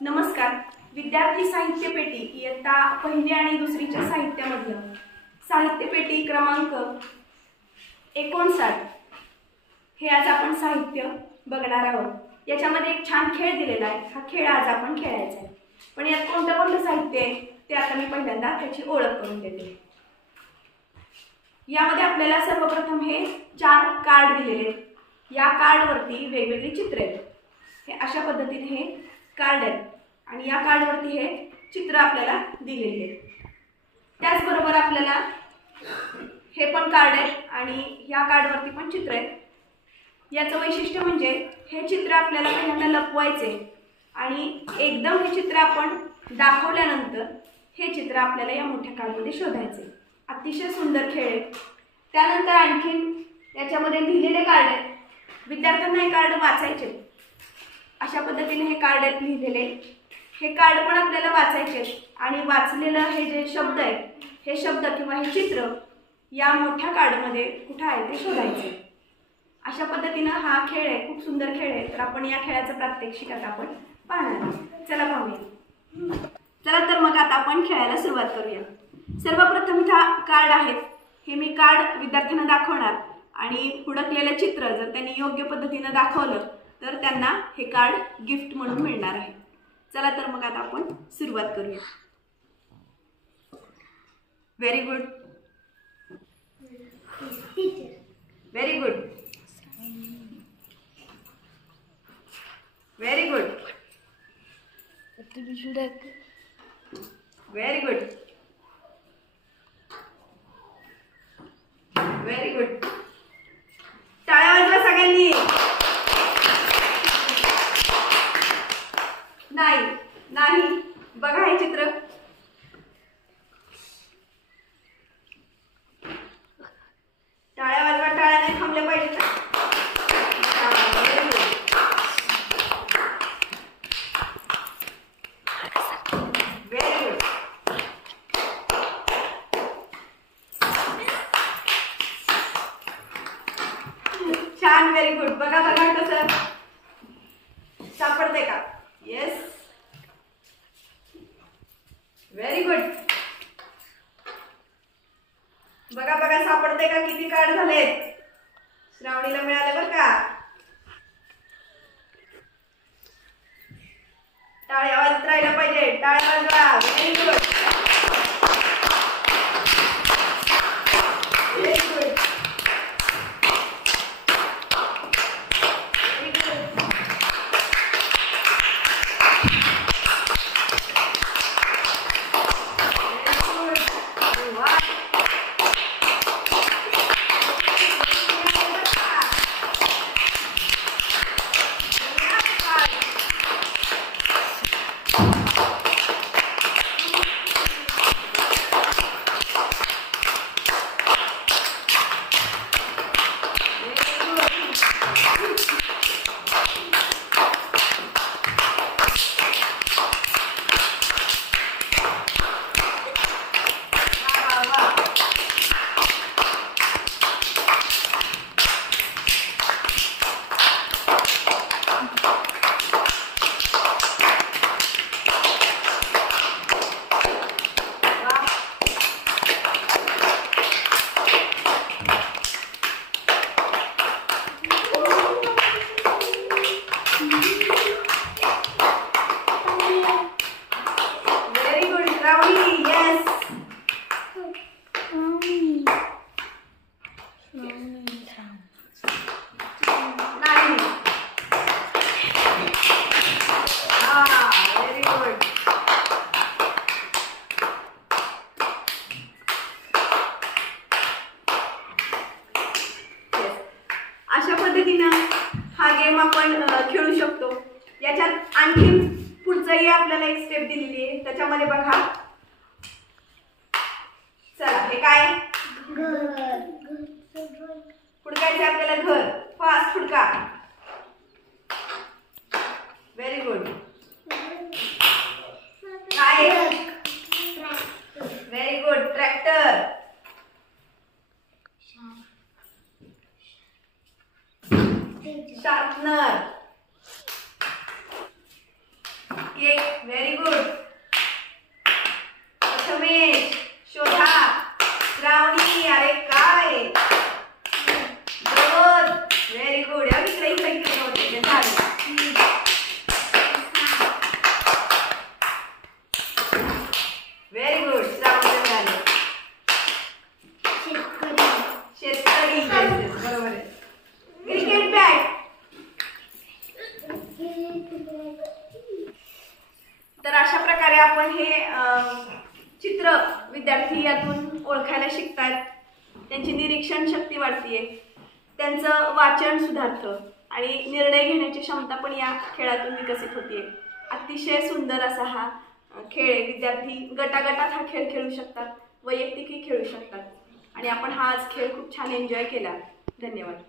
नमस्कार. विद्यार्थी साहित्य पेटी इयत्ता पहिली आणि दुसरीच्या साहित्यामधलं साहित्य पेटी क्रमांक 59 हे आज आपण साहित्य बघणार आहोत. याच्यामध्ये एक छान खेळ दिलेला आहे. हा खेळ आज आपण खेळायचा आहे. पण यात कोणतं साहित्य आहे ते आता मी पहिल्यांदा त्याची ओळख करून देते. यामध्ये आपल्याला सर्वप्रथम हे 4 कार्ड दिलेले आहेत. या कार्डवरती वेगवेगळी चित्रे आहेत. हे अशा पद्धतीने हे कार्ड आहेत आणि या कार्डवरती हे चित्र आपल्याला दिलेले आहेत. त्याचबरोबर आपल्याला हे पण कार्ड आहेत आणि या कार्डवरती पण चित्र आहेत. याचं वैशिष्ट्य म्हणजे हे चित्र आपल्याला पहिल्यांदा लपवायचे आणि एकदम हे चित्र आपण दाखवल्यानंतर हे चित्र आपल्याला या मोठ्या कार्डमध्ये शोधायचे. अतिशय सुंदर खेळ आहे. त्यानंतर आणखीन याच्यामध्ये लिहिलेले कार्ड आहेत. विद्यार्थ्यांना हे कार्ड वाचायचे. अशा पद्धतीने हे कार्ड आहेत लिहिलेले. हे कार्ड पण आपल्याला वाचायचे आणि वाचलेलं हे जे शब्द आहेत हे शब्द किंवा हे चित्र या मोठ्या कार्डमध्ये कुठे आहे ते शोधायचे. अशा पद्धतीने हा खेळ आहे. खूप सुंदर खेळ आहे. तर आपण या खेळाचं प्रात्यक्षिक आता आपण पाहणार. चला पाहूया. चला तर मग आता आपण खेळायला सुरुवात करूया. सर्वप्रथम इथं कार्ड आहेत. हे मी कार्ड विद्यार्थ्यांना दाखवणार आणि हुडकलेलं चित्र जर त्यांनी योग्य पद्धतीने दाखवलं तर त्यांना हे कार्ड गिफ्ट म्हणून मिळणार आहे. चला तर मग आता आपण सुरुवात करूया. Very good, very good, very good, very good, very good. टाळ्या वाजवा सगळ्यांनी. नाही नाही, बघा हे चित्र. टाळ्या वाजवा. टाळ्या नाही थांबल्या पाहिजे. Very good. छान, व्हेरी गुड. बघा बघा कसं सापडते का? Yes, very good. बघा बघा सापडते का? किती कार्ड झालेत? श्रावणीला मिळाले बरं का. टाळ्या वाजत राहिला पाहिजे. टाळ्या वाजवा. Very good, very good, very good. अशा पद्धतीनं हा गेम आपण खेळू शकतो. याच्यात आणखी पुढचंही आपल्याला एक स्टेप दिलेली आहे. त्याच्यामध्ये बघा. चला, हे काय? घर. फुडकायचं आपल्याला घर. फास्ट फुडका. Very good. काय? Very good. Tractor. Sharpener. Cake. Very good. Prathamesh, शोधा, श्रावणी, अरे काय, प्रमोद, व्हेरी गुड. इकडे इकडे इकडे होते झालं. Very good. श्रावण झालं. शेतकरी बरोबर आहे. Cricket bat. तर अशा प्रकारे आपण हे चित्र विद्यार्थी यातून ओळखायला शिकतात. त्यांची निरीक्षण शक्ती वाढतीये, त्यांचं वाचन सुधारतं आणि निर्णय घेण्याची क्षमता पण या खेळातून विकसित होतीये. अतिशय सुंदर असा हा खेळ. विद्यार्थी गटागटात हा खेळ खेळू शकतात, वैयक्तिकही खेळू शकतात आणि आपण हा आज खेळ खूप छान एन्जॉय केला. धन्यवाद.